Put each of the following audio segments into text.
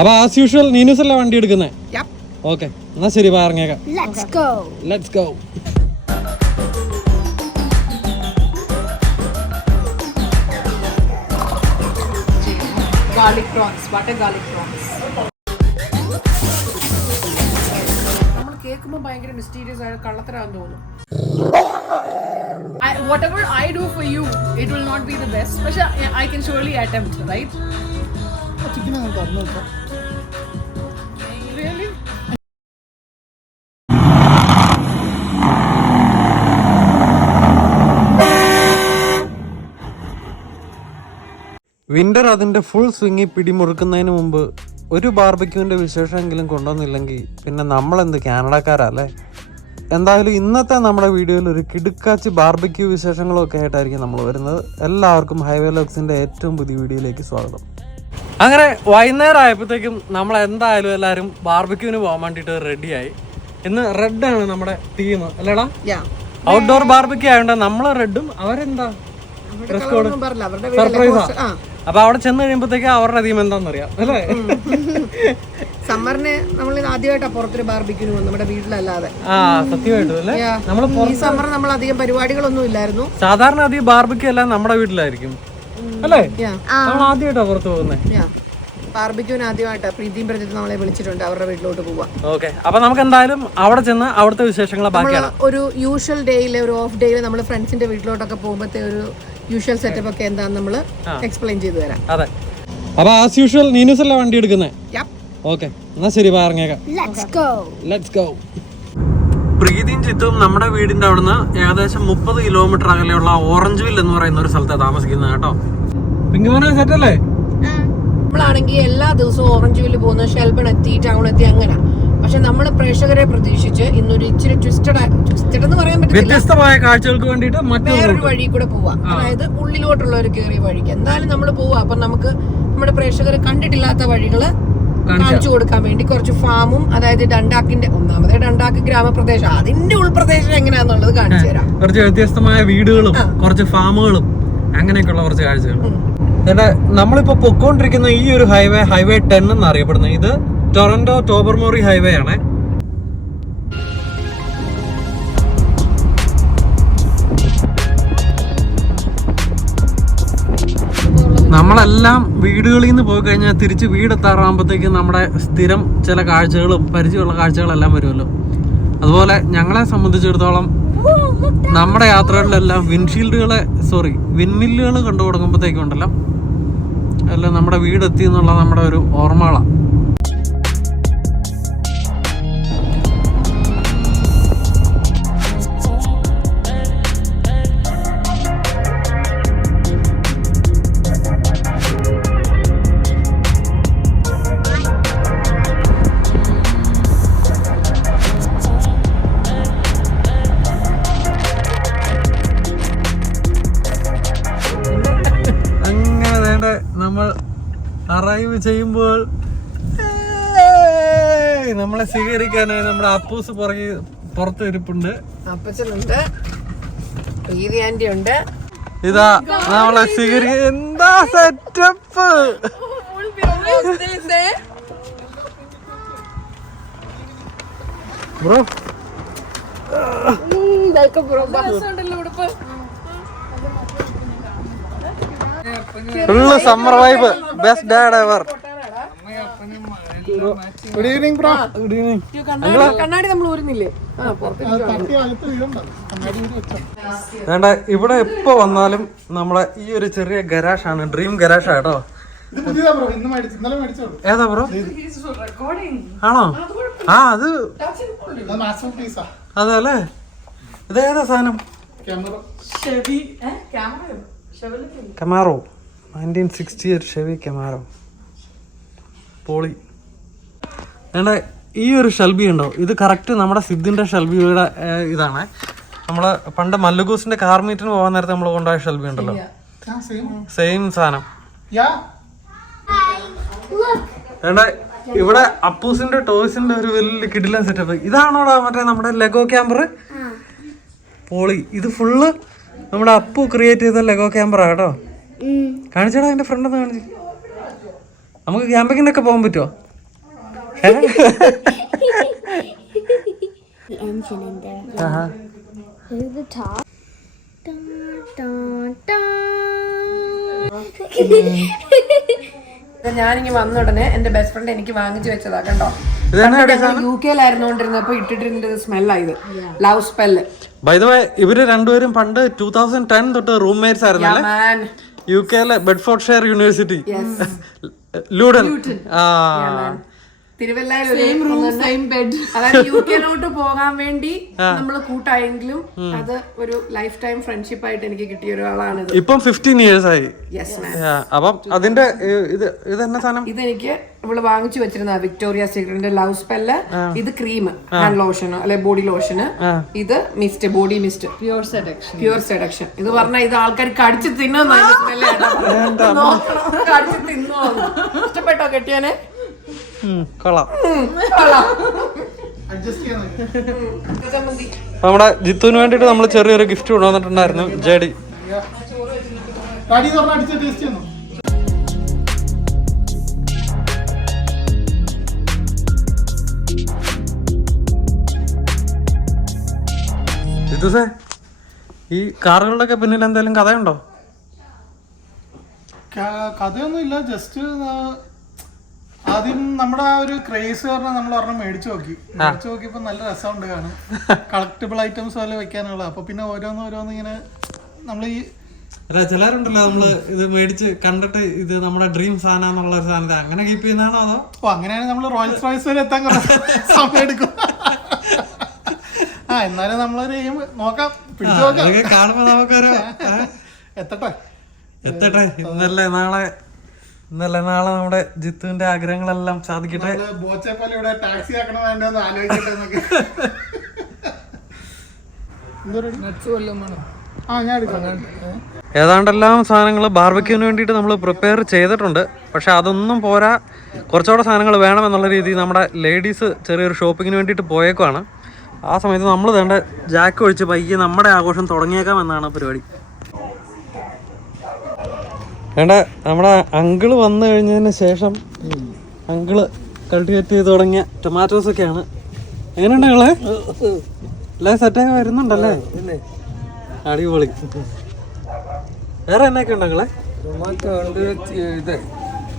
അപ്പൊ as usual Neenu's അല്ലേ വണ്ടി എടുക്കുന്നേ? ഓക്കെ, എന്നാ ശരി, ഇറങ്ങിയേക്കാം. Let's go. Garlic prawns, butter garlic prawns. നമ്മൾ കേൾക്കുമ്പോൾ ഭയങ്കര മിസ്റ്റീരിയസ് ആയ കള്ളത്തരാന്ന് തോന്നും. Whatever I do for you, it will not be the best, but I can surely attempt, right? Chicken ആണ് പറഞ്ഞു ഇപ്പോ. Really? വിന്റർ അതിന്റെ ഫുൾ സ്വിങ്ങി പിടിമുറുക്കുന്നതിന് മുമ്പ് ഒരു ബാർബക്യൂവിന്റെ വിശേഷമെങ്കിലും കൊണ്ടുവന്നില്ലെങ്കിൽ പിന്നെ നമ്മളെന്ത് കാനഡക്കാരല്ലേ. എന്തായാലും ഇന്നത്തെ നമ്മുടെ വീഡിയോയിൽ ഒരു കിടുക്കാച്ച് ബാർബക്യൂ വിശേഷങ്ങളും ഒക്കെ ആയിട്ടായിരിക്കും നമ്മൾ വരുന്നത്. എല്ലാവർക്കും ഹൈവേ ലോക്സിന്റെ ഏറ്റവും പുതിയ വീഡിയോയിലേക്ക് സ്വാഗതം. അങ്ങനെ വൈകുന്നേരം ആയപ്പോഴത്തേക്കും നമ്മൾ എന്തായാലും എല്ലാവരും ബാർബക്യൂവിന് പോകാൻ വേണ്ടിയിട്ട് റെഡിയായി. ഇന്ന് റെഡാണ് നമ്മുടെ തീം അല്ലേടാ? ഔട്ട്ഡോർ ബാർബക്യൂ ആയതുകൊണ്ട് നമ്മൾ റെഡും അവരെന്താ സർപ്രൈസാ. അപ്പൊ അവിടെ ചെന്ന് കഴിയുമ്പോഴത്തേക്ക് അവരുടെ തീം എന്താണെന്നറിയാം അല്ലേ? സമ്മറിന് നമ്മൾ ആദ്യമായിട്ടാ പുറത്തൊരു ബാർബിക്യൂന് പോകും, നമ്മുടെ വീട്ടിലല്ലാതെ. സത്യമായിട്ടും അല്ലേ? ഈ സമ്മർ നമ്മൾ അധികം പരിപാടികളൊന്നും ഇല്ലായിരുന്നു. സാധാരണ അധികം ബാർബിക്യൂ എല്ലാം നമ്മുടെ വീട്ടിലായിരിക്കും അല്ലേ? നമ്മൾ ആദ്യമായിട്ടാ പുറത്ത് പോകുന്നത്. ബാർബിക്യൂന് ആദ്യമായിട്ടാ പ്രീതിയും പ്രജിത്തും നമ്മളെ വിളിച്ചിട്ടുണ്ട് അവരുടെ വീട്ടിലോട്ട് പോവാം. ഓക്കെ, അപ്പൊ നമുക്ക് എന്തായാലും അവിടെ ചെന്ന് അവിടുത്തെ വിശേഷങ്ങൾ ബാക്കിയാണ്. ഒരു യൂഷ്വൽ ഡേയില്, ഒരു ഓഫ് ഡേയില് നമ്മൾ ഫ്രണ്ട്സിന്റെ വീട്ടിലോട്ടൊക്കെ പോകുമ്പോഴത്തെ ഒരു യൂഷ്വൽ സെറ്റപ്പ് ഒക്കെ എന്താന്ന് നമ്മൾ എക്സ്പ്ലെയിൻ ചെയ്തു തരാം. അതെ, അപ്പൊ ആസ് യൂഷ്വൽ നീനൂസ് അല്ലേ വണ്ടി എടുക്കുന്നേ? ഓക്കെ, എന്നാ ശരി, ഇറങ്ങിയേക്കാം. Let's go. പ്രീതിയും ചിത്തും നമ്മുടെ വീടിന്റെ അവിടുന്ന് ഏകദേശം 30 കിലോമീറ്റർ അകലെയുള്ള ഓറഞ്ച് വില്ല് എന്ന് പറയുന്ന ഒരു സ്ഥലത്താണ് താമസിക്കുന്നത് കേട്ടോ. പിങ്കുമോനെ സെറ്റ് അല്ലേ? നമ്മളാണെങ്കിൽ എല്ലാ ദിവസവും ഓറഞ്ച് വില്ല് പോകുന്ന ഷെൽബൺ എത്തി, ടൗൺ എത്തി, അങ്ങനെ. പക്ഷെ നമ്മൾ പ്രേക്ഷകരെ പ്രതീക്ഷിച്ച് ഇന്നൊരു ഇച്ചിരി ട്വിസ്റ്റഡ് എന്ന് പറയാൻ പറ്റില്ല, വ്യത്യസ്തമായ കാഴ്ചകൾക്ക് വേണ്ടിയിട്ട് വേറൊരു വഴി കൂടെ പോവാം. അതായത് ഉള്ളിലോട്ടുള്ള ഒരു കയറിയ വഴിക്ക് എന്തായാലും നമ്മൾ പോവാ. അപ്പൊ നമുക്ക് നമ്മുടെ പ്രേക്ഷകർ കണ്ടിട്ടില്ലാത്ത വഴികള് കാണിച്ചു കൊടുക്കാൻ വേണ്ടി കുറച്ച് ഫാമും, അതായത് ഒന്നാമത് ഡണ്ടാക്ക് ഗ്രാമപ്രദേശം, അതിന്റെ ഉൾപ്രദേശം എങ്ങനെയാന്നുള്ളത് കാണിച്ചു തരാം. കുറച്ച് വ്യത്യസ്തമായ വീടുകളും കുറച്ച് ഫാമുകളും അങ്ങനെയൊക്കെയുള്ള കുറച്ച് കാഴ്ചകൾ. നമ്മളിപ്പോ പൊക്കോണ്ടിരിക്കുന്ന ഈ ഒരു ഹൈവേ 10 എന്ന് അറിയപ്പെടുന്നത്. ഇത് ടൊറന്റോ ടോബർമോറി ഹൈവേ ആണ്. നമ്മളെല്ലാം വീടുകളിൽ നിന്ന് പോയി കഴിഞ്ഞാൽ തിരിച്ച് വീടെത്താറാകുമ്പോഴത്തേക്കും നമ്മുടെ സ്ഥിരം ചില കാഴ്ചകളും പരിചയമുള്ള കാഴ്ചകളെല്ലാം വരുമല്ലോ. അതുപോലെ ഞങ്ങളെ സംബന്ധിച്ചിടത്തോളം നമ്മുടെ യാത്രകളിലെല്ലാം വിൻമില്ലുകൾ കണ്ടു തുടങ്ങുമ്പോഴത്തേക്കും ഉണ്ടല്ലോ എല്ലാം നമ്മുടെ വീടെത്തി എന്നുള്ള നമ്മുടെ ഒരു ഓർമ്മകളാണ്. നമ്മൾ അറൈവ് ചെയ്യുമ്പോൾ നമ്മളെ സ്വീകരിക്കാനായി നമ്മുടെ അപ്പൂസ് പുറത്ത് ഇരിപ്പുണ്ട്. അപ്പച്ചനുണ്ട്, പ്രീതി ആന്റി ഉണ്ട്. ഇതാ നമ്മളെ സ്വീകരിക്കാൻ. എന്താ setup! Bro full summer vibe. Best dad ever. Good evening bro. Good evening. കണ്ണാടി നമ്മൾ ഊരുന്നില്ലേ? വേണ്ട, ഇവിടെ എപ്പോ വന്നാലും നമ്മളെ ഈ ഒരു ചെറിയ ഗരാഷാണ്, ഡ്രീം ഗരാഷ് ആട്ടോ. ഏതാ ബ്രോ? ആണോ? അത് അതല്ലേ? ഇതേതാ സാധനം? കമാറോ 1960 ഷെവി കമാറോ. പോളി. വേണ്ട, ഈ ഒരു ഷെൽബി ഉണ്ടോ? ഇത് കറക്റ്റ് നമ്മുടെ സിദ്ധിന്റെ ഷെൽബിയുടെ ഇതാണ്. നമ്മള് പണ്ട് മല്ലുഗൂസിന്റെ കാർ മീറ്റിന് പോകാൻ നേരത്തെ നമ്മൾ കൊണ്ടുപോയ ഷെൽബി ഉണ്ടല്ലോ, സെയിം സാധനം. വേണ്ട, ഇവിടെ അപ്പൂസിന്റെ ടോയ്സിന്റെ ഒരു വലിയ കിടിലൻ സെറ്റപ്പ്. ഇതാണോടാ മറ്റേ നമ്മുടെ ലെഗോ ക്യാമ്പർ? പോളി. ഇത് ഫുള്ള് നമ്മുടെ അപ്പു ക്രിയേറ്റ് ചെയ്ത ലെഗോ ക്യാമ്പറാ കേട്ടോ. കാണിച്ചടാ, അതിന്റെ ഫ്രണ്ട് ഒന്ന് കാണിച്ചു. നമുക്ക് ക്യാമ്പിങ്ങിനൊക്കെ പോകാൻ പറ്റുമോ? engine in there. Look at the top. Dun, dun, dun. ഞാനിങ്ങി വന്ന ഉടനെ എന്റെ ബെസ്റ്റ് ഫ്രണ്ട് എനിക്ക് വാങ്ങിച്ചു വെച്ചതാ കണ്ടോ. യു കെയിലായിരുന്നോണ്ടിരുന്നപ്പോ ഇട്ടിട്ടിരുന്നത് സ്മെല്ലായത് love spell. By the way ഇവര് രണ്ടുപേരും പണ്ട് 2010 തൊട്ട് റൂംമേറ്റ്സ് ആയിരുന്നല്ലേ യു കെയിലെ ബെഡ്ഫോർഡ്ഷയർ യൂണിവേഴ്സിറ്റി ലൂഡൻ. അതായത് യു കെയിലോട്ട് പോകാൻ വേണ്ടി നമ്മൾ കൂട്ടായെങ്കിലും അത് ഒരു ലൈഫ് ടൈം ഫ്രണ്ട്ഷിപ്പ് ആയിട്ട് എനിക്ക് കിട്ടിയ ഒരാളാണ്. ഇപ്പം 15 years ആയി. അപ്പം അതിന്റെ ഇത് എന്നാ സാധനം? ഇതെനിക്ക് ഇവള് വാങ്ങിച്ചു വെച്ചിരുന്ന വിക്ടോറിയ സീക്രട്ടിന്റെ ലവ് സ്പെല്ല്. ഇത് ക്രീം ഹാൻഡ് ലോഷൻ അല്ലെ ബോഡി ലോഷന്. ഇത് mist body mist pure seduction. ഇത് പറഞ്ഞാൽ ഇത് ആൾക്കാർ കടിച്ച് തിന്നോ കടിച്ച് തിന്നോ. ഇഷ്ടപ്പെട്ടോ കെട്ടിയാനെ? നമ്മുടെ ജിത്തുവിന് വേണ്ടിട്ട് നമ്മൾ ചെറിയൊരു ഗിഫ്റ്റ് കൊണ്ടുവന്നിട്ടുണ്ടായിരുന്നു. ജേഡി ജിത്തുസേ, ഈ കാറുകളുടെ ഒക്കെ പിന്നിൽ എന്തെങ്കിലും കഥയുണ്ടോ? കഥയൊന്നുമില്ല, ജസ്റ്റ് ആദ്യം നമ്മുടെ ആ ഒരു ക്രേസ് കാരണം നമ്മൾ ഒരെണ്ണം മേടിച്ചു നോക്കിയപ്പോ നല്ല രസമുണ്ട് കാണും. കളക്ടബിൾ ഐറ്റംസ് പോലെ വെക്കാനുള്ള. അപ്പൊ പിന്നെ ഓരോന്ന് ഇങ്ങനെ നമ്മൾ ഈ ചിലരുണ്ടല്ലോ നമ്മള് ഇത് മേടിച്ച് കണ്ടിട്ട് ഇത് നമ്മുടെ ഡ്രീം സാധനം എന്നുള്ള ഒരു സാധനത്തെ അങ്ങനെ കീപ്പ് ചെയ്യുന്നതാണോ അതോ? അങ്ങനെയാണ് നമ്മൾ റോയൽസ് റോയ്സ് വരെ എത്താൻ സമയം എടുക്കും. എന്നാലും നമ്മളൊരു നോക്കാം, പിടിച്ചു നോക്കാം, കാണുമ്പോ നമുക്കൊരു എത്തട്ടെ. ഇന്നല്ലേ നാളെ നമ്മുടെ ജിത്തുവിന്റെ ആഗ്രഹങ്ങളെല്ലാം സാധിക്കട്ടെ. ടാക്സി ആക്കണം വേണ്ടോന്ന് ആലോചിക്കട്ടെ. ഏതാണ്ടെല്ലാം സാധനങ്ങൾ ബാർബക്യൂവിന് വേണ്ടിയിട്ട് നമ്മൾ പ്രിപ്പയർ ചെയ്തിട്ടുണ്ട്. പക്ഷെ അതൊന്നും പോരാ, കുറച്ചുകൂടെ സാധനങ്ങൾ വേണമെന്നുള്ള രീതിയിൽ നമ്മുടെ ലേഡീസ് ചെറിയൊരു ഷോപ്പിങ്ങിന് വേണ്ടിയിട്ട് പോയേക്കുവാണ്. ആ സമയത്ത് നമ്മൾ വേണ്ട ജാക്ക് ഒഴിച്ച് പയ്യെ നമ്മുടെ ആഘോഷം തുടങ്ങിയേക്കാമെന്നാണ് പരിപാടി. വേണ്ട നമ്മുടെ അങ്കിള് വന്നു കഴിഞ്ഞതിന് ശേഷം അങ്കിള് കൾട്ടിവേറ്റ് ചെയ്ത് തുടങ്ങിയ ടൊമാറ്റോസ് ഒക്കെയാണ്. എങ്ങനെയുണ്ട് നിങ്ങളെ? എല്ലാം സെറ്റായി വരുന്നുണ്ടല്ലേ? അടിപൊളി. വേറെ എന്നൊക്കെ ഉണ്ട് നിങ്ങളെ?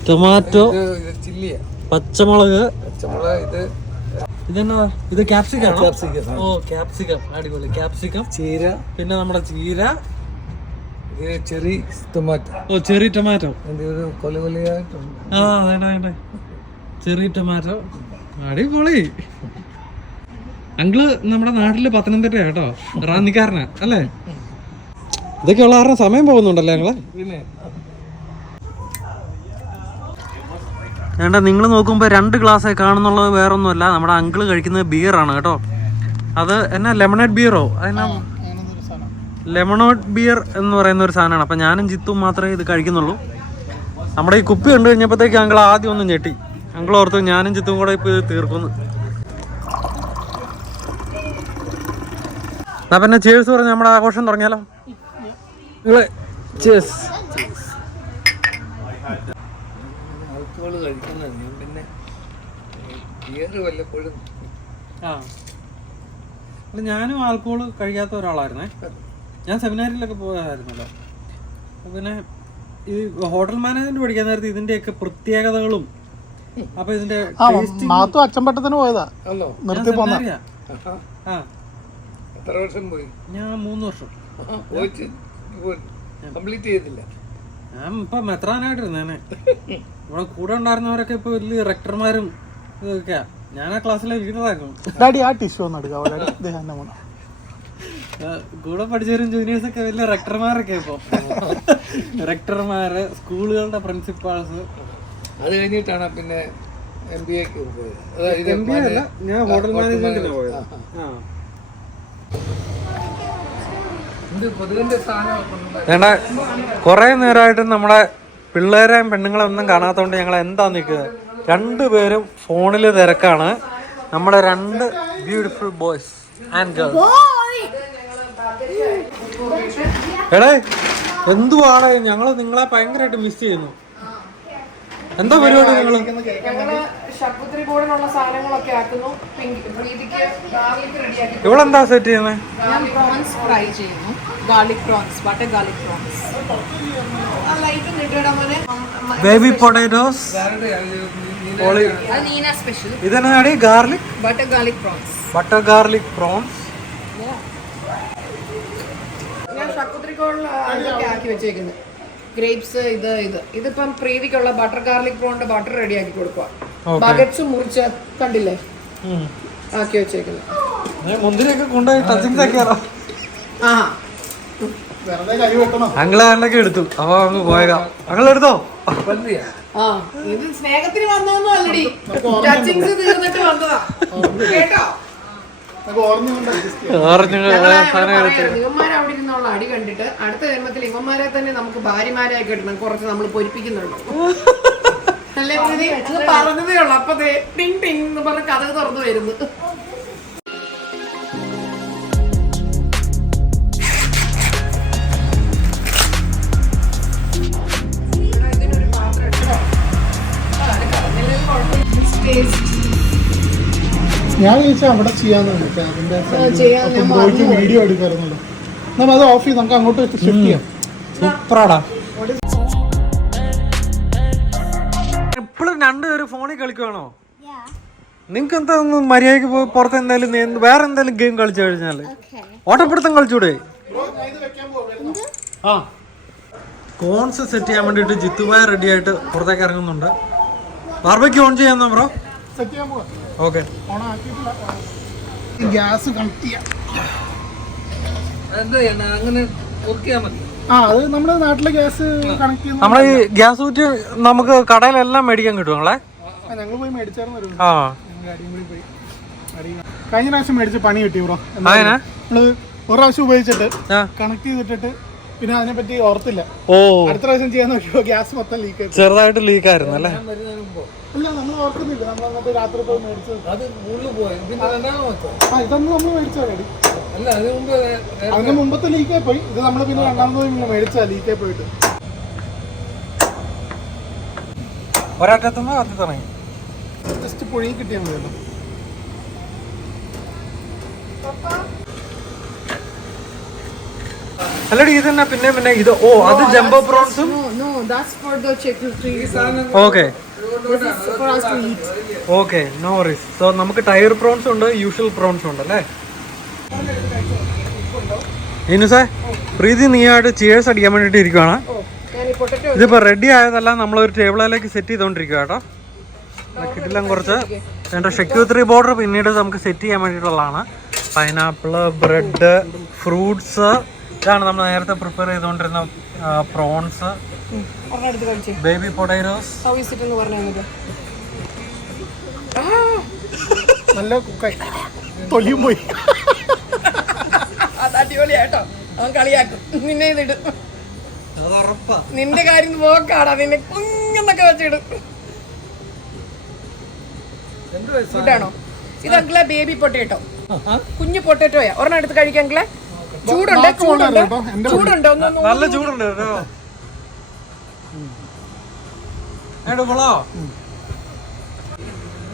ടൊമാറ്റോ, പച്ചമുളക്, ഇതെന്നാ ഇത്? ക്യാപ്സിക്കം. ഓ ക്യാപ്സിക്കം, അടിപൊളി. ക്യാപ്സിക്കം, ചീര, പിന്നെ നമ്മുടെ ചീര, ചെറി ടൊമാറ്റോ. ഓ ചെറി ടൊമാറ്റോ, ചെറി ടൊമാറ്റോ, അടിപൊളി. അങ്കിള് നമ്മുടെ നാട്ടില് പത്തനംതിട്ട കേട്ടോ, റാന്നിക്കാരനാ അല്ലേ? ഇതൊക്കെ ഉള്ള കാരണം സമയം പോകുന്നുണ്ടല്ലേ ഞങ്ങള്? വേണ്ട, നിങ്ങൾ നോക്കുമ്പോൾ 2 ഗ്ലാസ്സേ കാണുന്നുള്ളത് വേറൊന്നുമല്ല, നമ്മുടെ അങ്കിള് കഴിക്കുന്നത് ബിയറാണ് കേട്ടോ. അത് എന്നാ ലെമണേഡ് ബിയറോ? അതിനാ ലെമണേഡ് ബിയർ എന്ന് പറയുന്ന ഒരു സാധനമാണ്. അപ്പം ഞാനും ജിത്തും മാത്രമേ ഇത് കഴിക്കുന്നുള്ളൂ. നമ്മുടെ ഈ കുപ്പി കണ്ടു കഴിഞ്ഞപ്പോഴത്തേക്ക് അങ്കിൾ ആദ്യം ഒന്നും ഞെട്ടി. അങ്കിൾ ഓർത്തു ഞാനും ജിത്തും കൂടെ ഇപ്പോൾ ഇത് തീർക്കുന്നു. എന്നാ പിന്നെ ചേഴ്സ് പറഞ്ഞ് നമ്മുടെ ആഘോഷം തുടങ്ങിയാലോ? നിങ്ങള് ചേഴ്സ്. ഞാനും ആൽക്കഹോൾ കഴിക്കാത്ത ഒരാളായിരുന്നേ. ഞാൻ സെമിനാരിലൊക്കെ പോയായിരുന്നല്ലോ. പിന്നെ ഈ ഹോട്ടൽ മാനേജ്മെന്റ് പഠിക്കാൻ നേരത്തെ ഇതിന്റെയൊക്കെ പ്രത്യേകതകളും അപ്പൊ ഇതിന്റെ അച്ചമ്പട്ടത്തിന് പോയതാ. ഞാൻ 3 വർഷം ഞാൻ ഇപ്പൊ മെത്രാനായിട്ടിരുന്നേനെ. ഇവിടെ കൂടെ ഉണ്ടായിരുന്നവരൊക്കെ ഇപ്പൊ വലിയ റെക്ടർമാരും ഇതൊക്കെയാ. ഞാൻ ആ ക്ലാസ്സിലെ ലീഡറായിരുന്നു. കൂടെ പഠിച്ചവരും ജൂനിയേഴ്സ് ഒക്കെ വലിയ റെക്ടർമാരൊക്കെ ഇപ്പൊ. റെക്ടർമാര്, സ്കൂളുകളുടെ പ്രിൻസിപ്പാൾസ്. അത് കഴിഞ്ഞിട്ടാണ് പിന്നെ MBA പോയത്. MBA അല്ല, ഞാൻ ഹോട്ടൽ മാനേജ്മെന്റിന് പോയത്. വേണ്ട, കൊറേ നേരമായിട്ട് നമ്മുടെ പിള്ളേരെയും പെണ്ണുങ്ങളെ ഒന്നും കാണാത്തോണ്ട് ഞങ്ങൾ എന്താ നിൽക്കുന്നത്? 2 പേരും ഫോണില് തിരക്കാണ്. നമ്മുടെ 2 ബ്യൂട്ടിഫുൾ ബോയ്സ് ആൻഡ് ഗേൾസ്. എടേ എന്തുവാണ്, ഞങ്ങള് നിങ്ങളെ ഭയങ്കരമായിട്ട് മിസ് ചെയ്യുന്നു. എന്താ പരിപാടി? നിങ്ങള് ശർക്കര ബോർഡിനുള്ള സാധനങ്ങളൊക്കെ ആക്കുന്നു. പ്രീതിക്ക് ഗാർലിക് റെഡിയാക്കി. ഇവളെന്താ സെറ്റ് ചെയ്യുന്നത്? ഞാൻ പ്രോൺസ് ഫ്രൈ ചെയ്യുന്നു. Garlic prawns, butter garlic prawns. Light കിട്ടിയിടാൻ മോനെ. Baby potatoes. അത് നീന സ്പെഷ്യൽ. ഇതെന്നാടി? Garlic butter garlic prawns. Butter garlic prawns. ഞാൻ ശർക്കരക്കോളിൽ അതൊക്കെ ആക്കി വെച്ചേക്കുന്നത്. ഗ്രേപ്സ്, ഇതിപ്പം പ്രീതിക്കുള്ള ബട്ടർ ഗാർലിക് പ്രോണിന്റെ ബട്ടർ റെഡിയാക്കി കൊടുക്കുക. ബഗറ്റ്സ് മുറിച്ച് കണ്ടില്ലേ ആക്കി വെച്ചേക്കുന്നത്. മുന്തിരിയൊക്കെ കൊണ്ടുപോയി ടച്ചിങ്സ് ആക്കിയാലോ? ആ വെറുതെ കൈ വെട്ടണോ? അങ്ങളൊക്കെ എടുത്തു. അപ്പൊ അങ്ങ് പോയേക്കാം. അങ്ങളെടുത്തോ? ആ ഇത് സ്നേഹത്തിന് വന്നൊന്നും അല്ലടി, ടച്ചിങ്സ് തീർന്നിട്ട് വന്നതാ കേട്ടോ. ഇവന്മാരെ അവിടെ ഇരുന്നുള്ള അടി കണ്ടിട്ട് അടുത്ത ജന്മത്തിൽ ഇവന്മാരെ തന്നെ നമുക്ക് ഭാര്യമാരായി കിട്ടണം. കുറച്ച് നമ്മൾ പൊരിപ്പിക്കുന്നുള്ളൂ അല്ലേ? പറഞ്ഞതേ ഉള്ളു. അപ്പൊ ടിങ് ടിങ് എന്ന് പറഞ്ഞ കഥ തുറന്നു വരുന്നു. ഞാൻ ചോദിച്ചാൽ അവിടെ ചെയ്യാന്ന് വീഡിയോ എടുക്കാറുണ്ടല്ലോ. നമ്മൾ അത് ഓഫ് ചെയ്ത് നമുക്ക് അങ്ങോട്ട് ഷിഫ്റ്റ് ചെയ്യാം. സൂപ്പറാടാ. എപ്പോഴും രണ്ടുപേരും ഫോണിൽ കളിക്കുവാണോ? നിങ്ങക്ക് എന്താ മര്യാദക്ക് പോയി പുറത്ത് എന്തായാലും വേറെ എന്തായാലും ഗെയിം കളിച്ചു കഴിഞ്ഞാല് ഓട്ടപ്പിടുത്തം കളിച്ചൂടെ? ആ കോൺസ് സെറ്റ് ചെയ്യാൻ വേണ്ടിട്ട് ജിത്തുബായ റെഡി ആയിട്ട് പുറത്തേക്ക് ഇറങ്ങുന്നുണ്ട്. ബാർബക്യൂ ഓൺ ചെയ്യാം ബ്രോ. സെറ്റ് ചെയ്യാൻ പോവാ. ഓക്കെ. ഗ്യാസ് കണക്ട് ചെയ്യാം. അങ്ങനെ നോക്കിയാൽ മതി. ആ അത് നമ്മുടെ നാട്ടിലെ ഗ്യാസ് കണക്ട് ചെയ്യുന്ന നമ്മളെ ഈ ഗ്യാസ് കുറ്റി നമുക്ക് കടയിലെല്ലാം മേടിക്കാൻ കിട്ടും ഞങ്ങളെ. ഞങ്ങൾ പോയി മേടിച്ചായിരുന്നു. ആ പോയി കഴിഞ്ഞ പ്രാവശ്യം മേടിച്ച് പണി കിട്ടി ബ്രോ. അങ്ങനെ നമ്മള് ഒരു പ്രാവശ്യം ഉപയോഗിച്ചിട്ട് കണക്ട് ചെയ്തിട്ടിട്ട് പിന്നെ അതിനെ പറ്റി ഓർത്തില്ല. ഓ അടുത്ത പ്രാവശ്യം ചെയ്യാൻ നോക്കിയോ ഗ്യാസ് മൊത്തം ലീക്ക് ആയി. ചെറുതായിട്ട് ലീക്ക് ആയിരുന്നു അല്ലേ? ഇല്ല നമ്മൾ ഓർക്കുന്നില്ല. നമ്മൾ അന്നത്തെ രാത്രി പോയി മേടിച്ചത്. അത് ഉള്ളിൽ പോയി. പിന്നെ ആ ഇതൊന്നും നമ്മൾ മേടിച്ചാൽ റെഡി. അല്ല അത് മുമ്പ് അതിന് മുമ്പത്തെ ലീക്കായി പോയി. ഇത് നമ്മൾ പിന്നെ രണ്ടാമത് മേടിച്ചാ ലീക്കായി പോയിട്ട്. ഒരറ്റത്തുനിന്ന് കത്തി തുടങ്ങി. ജസ്റ്റ് പുഴി കിട്ടിയാൽ മതിയല്ലോ. അല്ലടി ഇത് തന്നെ പിന്നെ ഇത് ഓ അത് ജംബോ പ്രോൺസും. Okay okay no worries. So നമുക്ക് ടയർ പ്രോൺസ് ഉണ്ട്, യൂഷ്വൽ പ്രോൺസ് ഉണ്ട് അല്ലേ? ഇനുസേ പ്രീതി നീയായിട്ട് ചിയേഴ്സ് അടിക്കാൻ വേണ്ടിട്ട് ഇരിക്കുവാണ്. ഇതിപ്പോ റെഡി ആയതല്ല, നമ്മളൊരു ടേബിളിലേക്ക് സെറ്റ് ചെയ്തോണ്ടിരിക്കുക കേട്ടോ. കിട്ടില്ല കുറച്ച് എൻ്റെ ഷെക്യൂത്രി ബോർഡർ പിന്നീട് നമുക്ക് സെറ്റ് ചെയ്യാൻ വേണ്ടിയിട്ടുള്ളതാണ്. പൈനാപ്പിള്, ബ്രെഡ്, ഫ്രൂട്ട്സ്, ഇതാണ് നമ്മൾ നേരത്തെ പ്രിപ്പയർ ചെയ്തുകൊണ്ടിരുന്ന പ്രോൺസ്, ബേബി പൊട്ടേറ്റോസ്. നല്ല കുക്കായി തൊലിയും പോയി. അത് അടിപൊളിയാട്ടോ. അവൻ കളിയാക്കും നിന്നെ. ഇതിടും നിന്റെ കാര്യം നോക്കാടാ. നിന്നെ കുഞ്ഞെന്നൊക്കെ വെച്ചിടും. ഫുഡാണോ ഇത്? അങ്കിളെ ബേബി പൊട്ടേറ്റോ, കുഞ്ഞു പൊട്ടേറ്റോയാ. ഒരെണ്ണം എടുത്ത് കഴിക്കാം അങ്കിളെ. ചൂടുണ്ട് നല്ല ചൂടുണ്ട് കേട്ടോ.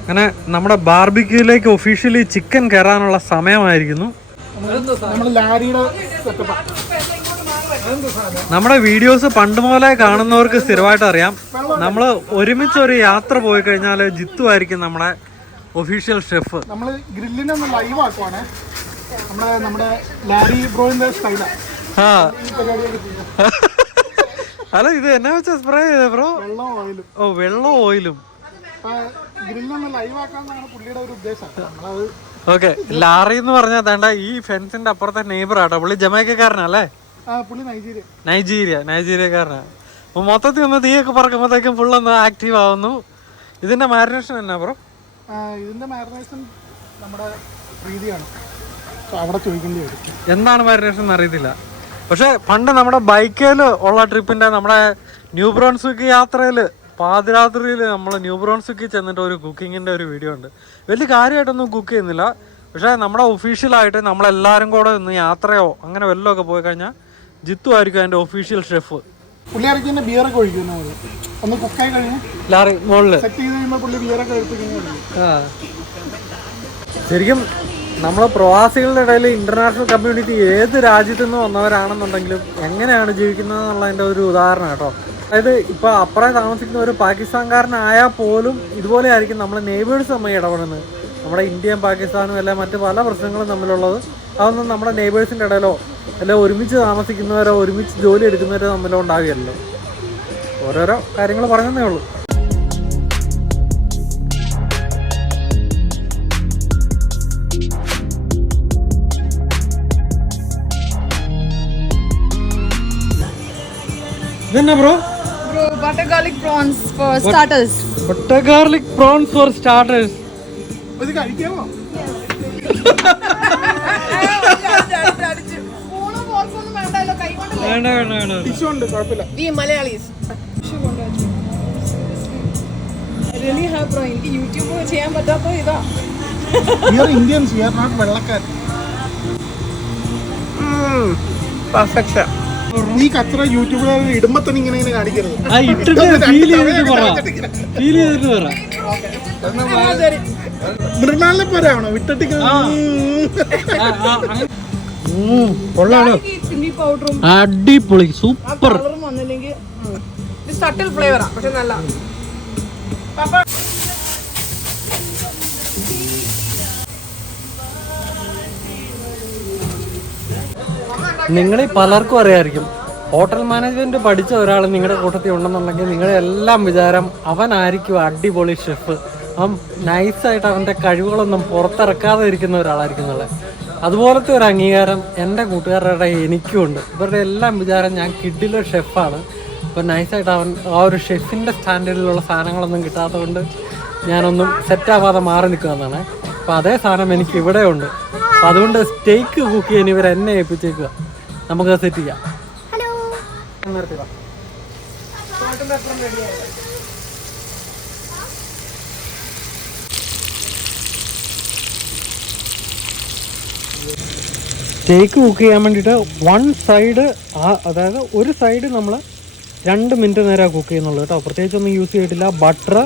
അങ്ങനെ നമ്മുടെ ബാർബിക്യൂലേക്ക് ഒഫീഷ്യലി ചിക്കൻ കയറാനുള്ള സമയമായിരിക്കുന്നു. നമ്മുടെ വീഡിയോസ് പണ്ട് മുതലേ കാണുന്നവർക്ക് സ്ഥിരമായിട്ട് അറിയാം. നമ്മൾ ഒരുമിച്ച് ഒരു യാത്ര പോയി കഴിഞ്ഞാൽ ജിത്തു ആയിരിക്കും നമ്മുടെ ഒഫീഷ്യൽ ഷെഫ്. നമ്മൾ ഗ്രില്ലിനെ ഒന്ന് ലൈവ് ആക്കുവാണ്. നമ്മുടെ ലാരി ബ്രോയിന്റെ സ്റ്റൈലാണ്. അല്ല ഇത് എന്നാ വെച്ചാ സ്പ്രേ ചെയ്ത ബ്രോ? വെള്ളം ഓയിലും. ഓ വെള്ളം ഓയിലും. ഗ്രില്ലൊന്ന് ലൈവ് ആക്കാന്നാണ് പുള്ളിയുടെ ഒരു ഉദ്ദേശം. നമ്മളത് ഓക്കെ. ലാറി എന്ന് പറഞ്ഞാൽ വേണ്ട ഈ ഫെൻസിന്റെ അപ്പുറത്തെ നെയ്ബർ ആട്ടോ. പുള്ളി ജമൈക്കക്കാരനല്ലേ? പുള്ളി നൈജീരിയക്കാരനാ. അപ്പൊ മൊത്തത്തിൽ ഒന്ന് തീയൊക്കെ പറക്കുമ്പോഴത്തേക്കും ഫുള്ളൊന്ന് ആക്റ്റീവ് ആവുന്നു. ഇതിന്റെ മാരിനേഷൻ എന്നാ ബ്രോ? ഇതിന്റെ മാരിനേഷൻ നമ്മുടെ പ്രീതിയാണ്. അവിടെ ചോദിക്കേണ്ടി വരും എന്താണ് മാരിനേഷൻ എന്ന് അറിയത്തില്ല. പക്ഷെ പണ്ട് നമ്മുടെ ബൈക്കിൽ ഉള്ള ട്രിപ്പിന്റെ നമ്മുടെ ന്യൂ ബ്രോൺസ്വിക്ക് യാത്രയിൽ പാതിരാത്രിയിൽ നമ്മൾ ന്യൂ ബ്രോൺസ്വിക്കിൽ ചെന്നിട്ട് ഒരു കുക്കിങ്ങിന്റെ ഒരു വീഡിയോ ഉണ്ട്. വലിയ കാര്യമായിട്ടൊന്നും കുക്ക് ചെയ്യുന്നില്ല. പക്ഷെ നമ്മുടെ ഒഫീഷ്യലായിട്ട് നമ്മളെല്ലാവരും കൂടെ ഒന്ന് യാത്രയോ അങ്ങനെ വല്ലതും ഒക്കെ പോയി കഴിഞ്ഞാൽ ജിത്തു ആയിരിക്കും അതിൻ്റെ ഒഫീഷ്യൽ ഷെഫ്. പുള്ളി ഇറക്കി തന്നെ ബിയറൊക്കെ ഒഴിക്കുന്നു പോലെ ഒന്ന് കുക്കായി കഴിഞ്ഞ് ലാറി മുകളില് സെറ്റ് ചെയ്ത് കഴിയുമ്പോൾ പുള്ളി ബിയറൊക്കെ ഒഴിപ്പിക്കുന്നു. ശരിക്കും നമ്മളെ പ്രവാസികളുടെ ഇടയിൽ ഇന്റർനാഷണൽ കമ്മ്യൂണിറ്റി ഏത് രാജ്യത്തു നിന്ന് വന്നവരാണെന്നുണ്ടെങ്കിലും എങ്ങനെയാണ് ജീവിക്കുന്നത് എന്നുള്ളതിൻ്റെ ഒരു ഉദാഹരണം കേട്ടോ. അതായത് ഇപ്പോൾ അപ്പുറം താമസിക്കുന്ന ഒരു പാകിസ്ഥാൻകാരനായാൽ പോലും ഇതുപോലെ ആയിരിക്കും നമ്മളെ നെയ്ബേഴ്സ് തമ്മിൽ ഇടപെടുന്നത്. നമ്മുടെ ഇന്ത്യയും പാകിസ്ഥാനും എല്ലാം മറ്റ് പല പ്രശ്നങ്ങളും തമ്മിലുള്ളത് അതൊന്നും നമ്മുടെ നെയ്ബേഴ്സിൻ്റെ ഇടയിലോ എല്ലാം ഒരുമിച്ച് താമസിക്കുന്നവരോ ഒരുമിച്ച് ജോലി എടുക്കുന്നവരോ തമ്മിലോ ഉണ്ടാവുകയല്ലോ. ഓരോരോ കാര്യങ്ങൾ പറഞ്ഞതേ ഉള്ളൂ. ഇതെന്നാ bro? Butter garlic prawns for starters. Butter garlic prawns for starters. ഇത് കഴിക്കാമോ? വേണ്ട. ടിഷ്യൂ ഉണ്ട്, കുഴപ്പമില്ല. ഈ മലയാളീസ് Really have prawn. എനിക്ക് യൂട്യൂബ് ചെയ്യാൻ പറ്റാത്ത ഇതാ. We are Indians, we are not വെള്ളക്കാർ. പെർഫെക്ഷൻ. ഈ കച്ചറ യൂട്യൂബിൽ ഇടുമ്പോ തന്നെ ഇങ്ങനെ കാണിക്കരുത്. മൃണാലിനെ പോലെയാണോ വിട്ടിട്ട് ചില്ലി പൗഡറും അടിപൊളി സൂപ്പർ. കളറും വന്നില്ലെങ്കിൽ സട്ടിൽ ഫ്ലേവറാ പക്ഷെ നല്ല. നിങ്ങളീ പലർക്കും അറിയാമായിരിക്കും, ഹോട്ടൽ മാനേജ്മെന്റ് പഠിച്ച ഒരാൾ നിങ്ങളുടെ കൂട്ടത്തിൽ ഉണ്ടെന്നുണ്ടെങ്കിൽ നിങ്ങളുടെ എല്ലാം വിചാരം അവനായിരിക്കും അടിപൊളി ഷെഫ്, അവൻ നൈസായിട്ട് അവൻ്റെ കഴിവുകളൊന്നും പുറത്തിറക്കാതെ ഇരിക്കുന്ന ഒരാളായിരിക്കും എന്നുള്ളത്. അതുപോലത്തെ ഒരു അംഗീകാരം എൻ്റെ കൂട്ടുകാരുടെ എനിക്കും ഉണ്ട്. ഇവരുടെ എല്ലാം വിചാരം ഞാൻ കിഡിലെ ഷെഫാണ്. അപ്പോൾ നൈസായിട്ട് അവൻ ആ ഒരു ഷെഫിൻ്റെ സ്റ്റാൻഡേർഡിലുള്ള സാധനങ്ങളൊന്നും കിട്ടാത്തത് കൊണ്ട് ഞാനൊന്നും സെറ്റാവാതെ മാറി നിൽക്കുകയെന്നാണ്. അപ്പോൾ അതേ സാധനം എനിക്ക് ഇവിടെ ഉണ്ട്. അപ്പോൾ അതുകൊണ്ട് സ്റ്റേക്ക് കുക്ക് ചെയ്യാൻ ഇവർ എന്നെ ഏൽപ്പിച്ചേക്കുക. നമുക്കത് സെറ്റ് ചെയ്യാം. സ്റ്റേക്ക് കുക്ക് ചെയ്യാൻ വേണ്ടിയിട്ട് വൺ സൈഡ് അതായത് ഒരു സൈഡ് നമ്മൾ 2 മിനിറ്റ് നേരം കുക്ക് ചെയ്യുന്നുള്ളൂ കേട്ടോ. പ്രത്യേകിച്ചൊന്നും യൂസ് ചെയ്തിട്ടില്ല. ബട്ടർ,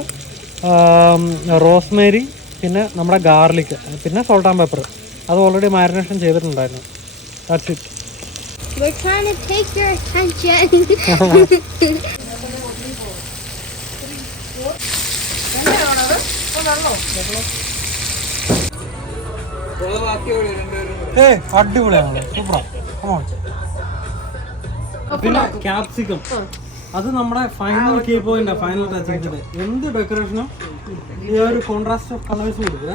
റോസ്മേരി, പിന്നെ നമ്മുടെ ഗാർലിക്, പിന്നെ സോൾട്ട് ആൻഡ് പെപ്പർ. അത് ഓൾറെഡി മാരിനേഷൻ ചെയ്തിട്ടുണ്ടായിരുന്നു. That's it. We're trying to take your attention. അടിപൊളിയാണ്, സൂപ്പറാ. പിന്നെ ക്യാപ്സിക്കം, അത് നമ്മുടെ final key point, final touching. എന്ത് ഡെക്കറേഷനും ഈ ഒരു കോൺട്രാസ്റ്റ് ഓഫ് കളേഴ്സ് കൊടുക്കുക.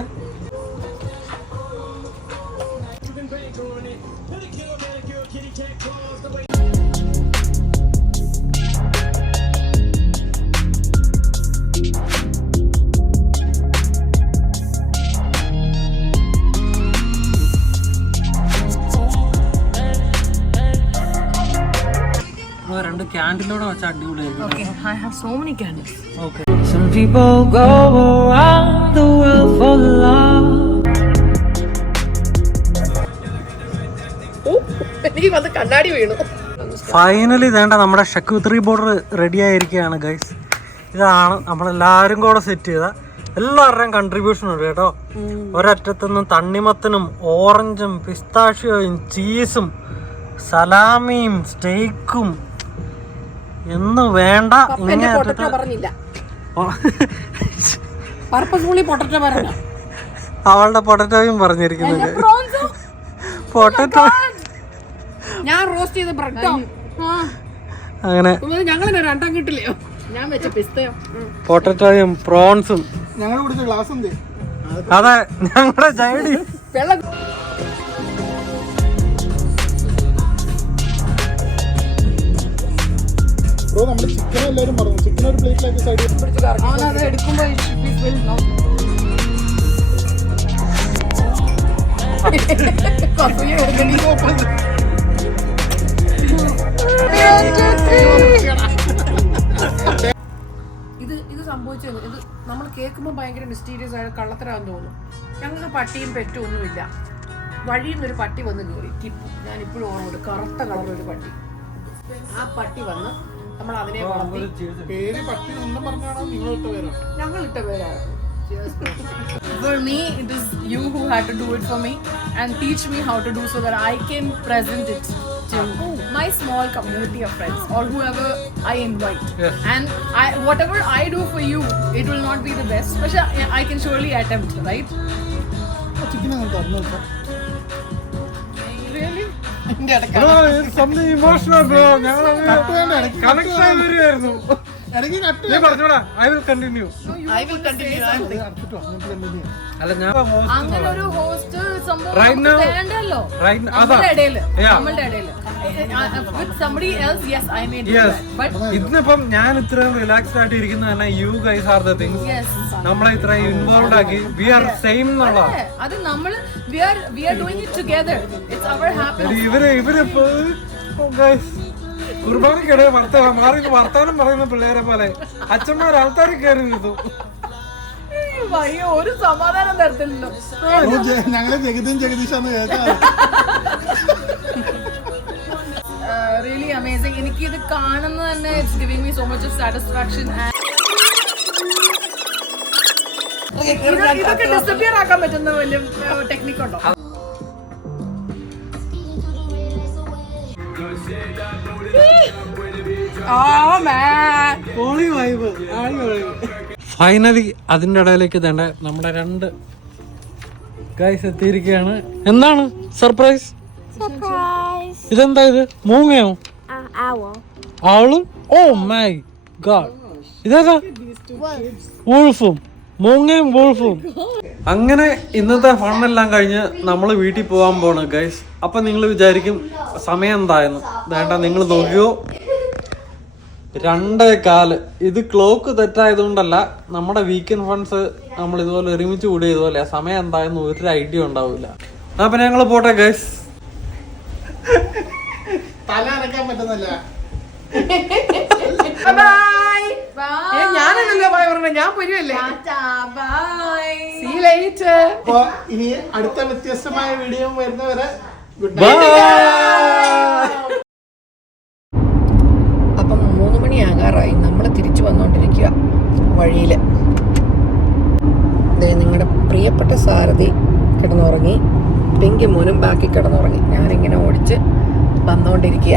രണ്ട് ക്യാൻഡിലൂടെ വെച്ചാൽ അടിപൊളിയായിരിക്കും. I have so many candles. Okay. Some people go around the world for love. എനിക്ക് വന്ന് കണ്ണാടി വീണു. ഫൈനലി വേണ്ട നമ്മുടെ ഷക്കൂത്രി ബോർഡർ റെഡി ആയിരിക്കുകയാണ് ഗൈസ്. ഇതാണ് നമ്മളെല്ലാവരും കൂടെ സെറ്റ് ചെയ്ത എല്ലാവരുടെയും കൺട്രിബ്യൂഷൻ ഉണ്ട് കേട്ടോ. ഒരറ്റത്തുനിന്നും തണ്ണിമത്തനും ഓറഞ്ചും പിസ്താഷ്യോയും ചീസും സലാമിയും സ്റ്റേക്കും എന്ന് വേണ്ട. ഇങ്ങനെ പറഞ്ഞില്ല, പർപ്പസ്ഫുള്ളി പൊട്ടറ്റോ പറഞ്ഞു. അവളുടെ പൊട്ടറ്റോയും പറഞ്ഞിരിക്കുന്നത്. പൊട്ടറ്റോ ഞാൻ റോസ്റ്റ് ചെയ്ത ബ്രെഡോ അങ്ങനെ ഞങ്ങൾ രണ്ടാം കിട്ടില്ലയോ. ഞാൻ വെച്ച പിസ്തയോ പൊട്ടറ്റോയും പ്രോൺസും. ഞങ്ങൾ കുടിച്ച ഗ്ലാസ് എന്ത്? അതെ, ഞങ്ങളുടെ ചൈഡി വെള്ളം. നമ്മുടെ ചിക്കൻ എല്ലാവരും പറഞ്ഞു. ചിക്കൻ ഒരു പ്ലേറ്റിലേക്ക് സൈഡ് അവനത് എടുക്കുമ്പോ ഇത് സംഭവിച്ചത് ഇത് നമ്മൾ കേൾക്കുമ്പോൾ ഭയങ്കര മിസ്റ്റീരിയസ് ആയ കള്ളത്തരാന്ന് തോന്നും. ഞങ്ങൾക്ക് പട്ടിയും പെറ്റും ഒന്നുമില്ല. വഴിയിൽ നിന്നൊരു പട്ടി വന്ന് കയറി. ടിപ്പു, ഞാൻ ഇപ്പോഴും ഓർമ്മയുണ്ട്, കറുത്ത കളർ ഒരു പട്ടി. ആ പട്ടി വന്ന് നമ്മൾ അതിനെ വളർത്തി. പേര് പട്ടി ഒന്നും പറഞ്ഞാണോ നിങ്ങൾ ഇട്ട പേരാണോ? ഞങ്ങൾ ഇട്ട പേരാണ്. For me, it is you who had to do it for me and teach me how to do so that I can present it to my small community of friends or whoever I invite. And whatever I do for you, it will not be the best, but I can surely attempt, right? Chicken അങ്ങനെ തുറന്നു വെച്ചാൽ Really? ഇതിന്റെ ഇടയ്ക്കാണ് emotional bro, ഞങ്ങൾ ഇടയ്ക്ക് connect ആയി വരുമായിരുന്നു. ഇടയ്ക്ക് കട്ട് നീ പറഞ്ഞോടാ, I will continue. I will continue. അടച്ചിട്ടോ അങ്ങനത്തെ കണ്ടിന്യൂ. അല്ല ഞാൻ അങ്ങനെ ഒരു ഹോസ്റ്റ് Right now- വേണ്ടല്ലോ right now- നമ്മളുടെ ഇടയില് Yeah. നമ്മളുടെ ഇടയില് with somebody else, yes, I may do Yes. that, but ഇന്നിപ്പം ഞാൻ ഇത്രയും റിലാക്സ്ഡ് ആയിട്ട് ഇരിക്കുന്ന തന്നെ you guys are the things. yes, നമ്മളെ ഇത്രയും ഇൻവോൾവ് ആക്കി വി ആർ സെയിം എന്നുള്ള അത് നമ്മള് we are doing it together. It's our happiness. ഇവരിപ്പോ ഗൈസ് കുർബാനക്കിടെ വർത്താനം പറയുന്ന പിള്ളേരെ പോലെ അച്ഛന്മാർ ആൾക്കാർ കയറി നിന്നു. അയ്യോ, ഒരു സമാധാനം തരത്തില്ലല്ലോ. ഞങ്ങളെ ജഗദീഷാന്ന് കേൾക്കാം. Really amazing. എനിക്ക് ഇത് കാണുന്ന തന്നെ it's giving me so much of satisfaction. ഇതൊക്കെ ഡിസപ്പിയർ ആക്കാൻ പറ്റുന്ന വലിയ ടെക്നിക് ഉണ്ടോ? ഫൈനലി അതിന്റെ ഇടയിലേക്ക് തന്നെ നമ്മുടെ രണ്ട് ഗൈസ് എത്തിയിരിക്കുകയാണ്. എന്താണ് സർപ്രൈസ്? Surprise. ഇതെന്താ ഇത്? മൂങ്ങയോ? Owl. ആളും? ഓ മൈ ഗോഡ്, ഇതേതാ? വൂൾഫും. മൂങ്ങയും വൂൾഫും. അങ്ങനെ ഇന്നത്തെ ഫണ്ടെല്ലാം കഴിഞ്ഞ് നമ്മൾ വീട്ടിൽ പോകാൻ പോണ് ഗൈസ്. അപ്പൊ നിങ്ങൾ വിചാരിക്കും സമയം എന്തായെന്ന്. വേണ്ട, നിങ്ങൾ നോക്കിയോ, 2:15. ഇത് ക്ലോക്ക് തെറ്റായതുകൊണ്ടല്ല, നമ്മുടെ വീക്കെൻഡ് ഫണ്ട്സ് നമ്മൾ ഇതുപോലെ ഒരുമിച്ച് കൂടി ഇതുപോലെ സമയം എന്തായെന്ന് ഒരു ഐഡിയ ഉണ്ടാവില്ല. അപ്പൊ ഞങ്ങൾ പോട്ടെ ഗൈസ്. തല അനക്കാൻ പറ്റുന്നില്ല. ഞാനല്ലോ ബൈ പറഞ്ഞ, ഞാൻ വരുമല്ലേ. See you later. അപ്പൊ ഇനി അടുത്ത വ്യത്യസ്തമായ വീഡിയോ വരുന്നവരെ ഗുഡ് ബൈ. അപ്പം 3 മണിയാകാറായി. നമ്മൾ തിരിച്ചു വന്നുകൊണ്ടിരിക്കുക വഴിയില്. നിങ്ങളുടെ പ്രിയപ്പെട്ട സാരഥി കിടന്നുറങ്ങി, പിങ്കി മോനും ബാക്കി കിടന്നുറങ്ങി. ഞാനിങ്ങനെ ഓടിച്ച് വന്നുകൊണ്ടിരിക്കുക.